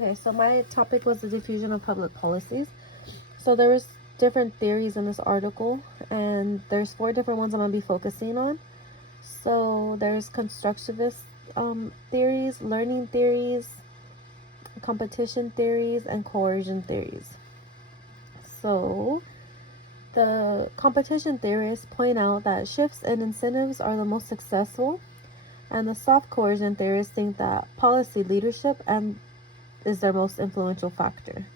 Okay, so my topic was the diffusion of public policies. So there was different theories in this article, and there's 4 different ones I'm going to be focusing on. So there's constructivist theories, learning theories, competition theories, and coercion theories. So the competition theorists point out that shifts in incentives are the most successful, and the soft coercion theorists think that policy leadership is their most influential factor.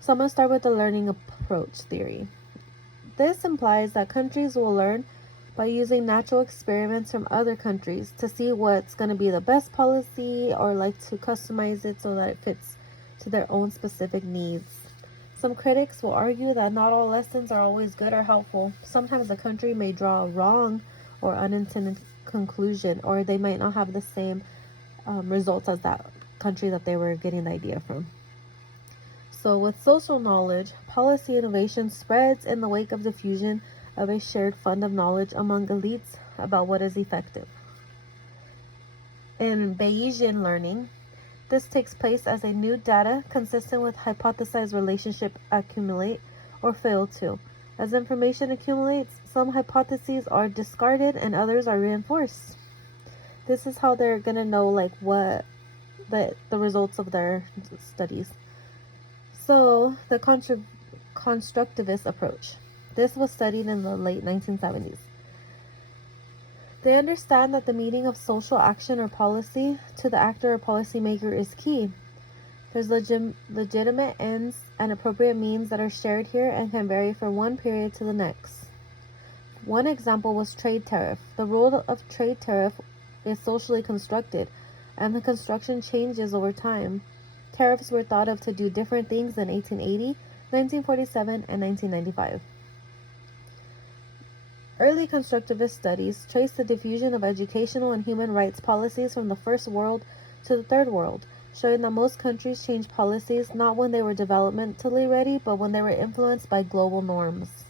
So I'm going to start with the learning approach theory. This implies that countries will learn by using natural experiments from other countries to see what's going to be the best policy, or like to customize it so that it fits to their own specific needs. Some critics will argue that not all lessons are always good or helpful. Sometimes a country may draw a wrong or unintended conclusion, or they might not have the same results as that country that they were getting the idea from. So with social knowledge, policy innovation spreads in the wake of diffusion of a shared fund of knowledge among elites about what is effective. In Bayesian learning, this takes place as a new data consistent with hypothesized relationship accumulate or fail to. As information accumulates, some hypotheses are discarded and others are reinforced. This is how they're going to know like what the results of their studies. So the constructivist approach. This was studied in the late 1970s. They understand that the meaning of social action or policy to the actor or policymaker is key. There's legitimate ends and appropriate means that are shared here and can vary from one period to the next. One example was trade tariff. The rule of trade tariff is socially constructed, and the construction changes over time. Tariffs were thought of to do different things in 1880, 1947, and 1995. Early constructivist studies trace the diffusion of educational and human rights policies from the first world to the third world, showing that most countries changed policies not when they were developmentally ready, but when they were influenced by global norms.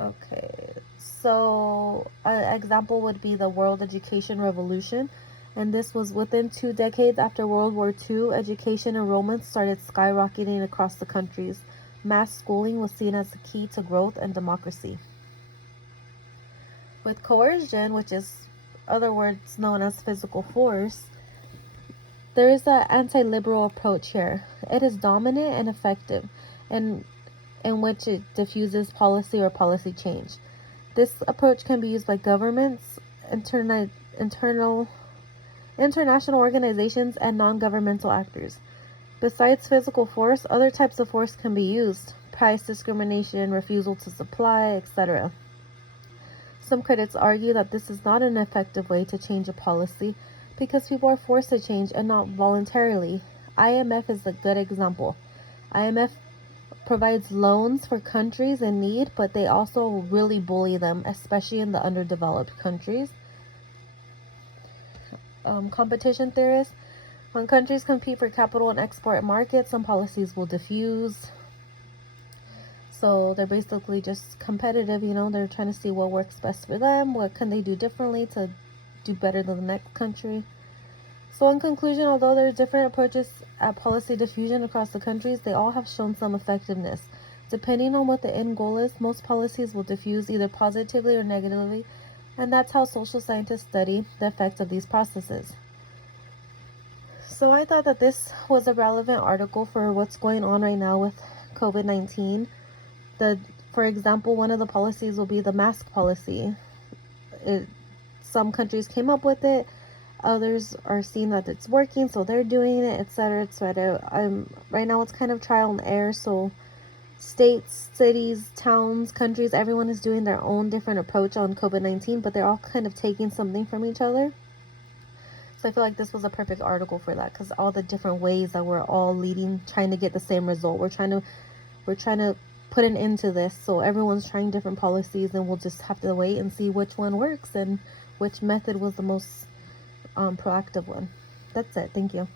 Okay, so an example would be the World Education Revolution, and this was within 2 decades after World War II. Education enrollment started skyrocketing across the countries. Mass schooling was seen as the key to growth and democracy. With coercion, which is other words known as physical force, there is an anti-liberal approach here. It is dominant and effective, and in which it diffuses policy or policy change. This approach can be used by governments, international organizations, and non-governmental actors. Besides physical force, other types of force can be used: price discrimination, refusal to supply, etc. Some critics argue that this is not an effective way to change a policy because people are forced to change and not voluntarily. IMF is a good example. IMF provides loans for countries in need, but they also really bully them, especially in the underdeveloped countries. Competition theorists. When countries compete for capital and export markets, some policies will diffuse. So they're basically just competitive, they're trying to see what works best for them, what can they do differently to do better than the next country. So in conclusion, although there are different approaches at policy diffusion across the countries, they all have shown some effectiveness. Depending on what the end goal is, most policies will diffuse either positively or negatively, and that's how social scientists study the effects of these processes. So I thought that this was a relevant article for what's going on right now with COVID-19. For example, one of the policies will be the mask policy. Some countries came up with it, others are seeing that it's working, so they're doing it, etc., etc. Right now it's kind of trial and error, so states, cities, towns, countries, everyone is doing their own different approach on COVID-19, but they're all kind of taking something from each other. So I feel like this was a perfect article for that, because all the different ways that we're all trying to get the same result. We're trying to put an end to this. So everyone's trying different policies, and we'll just have to wait and see which one works and which method was the most proactive one. That's it. Thank you.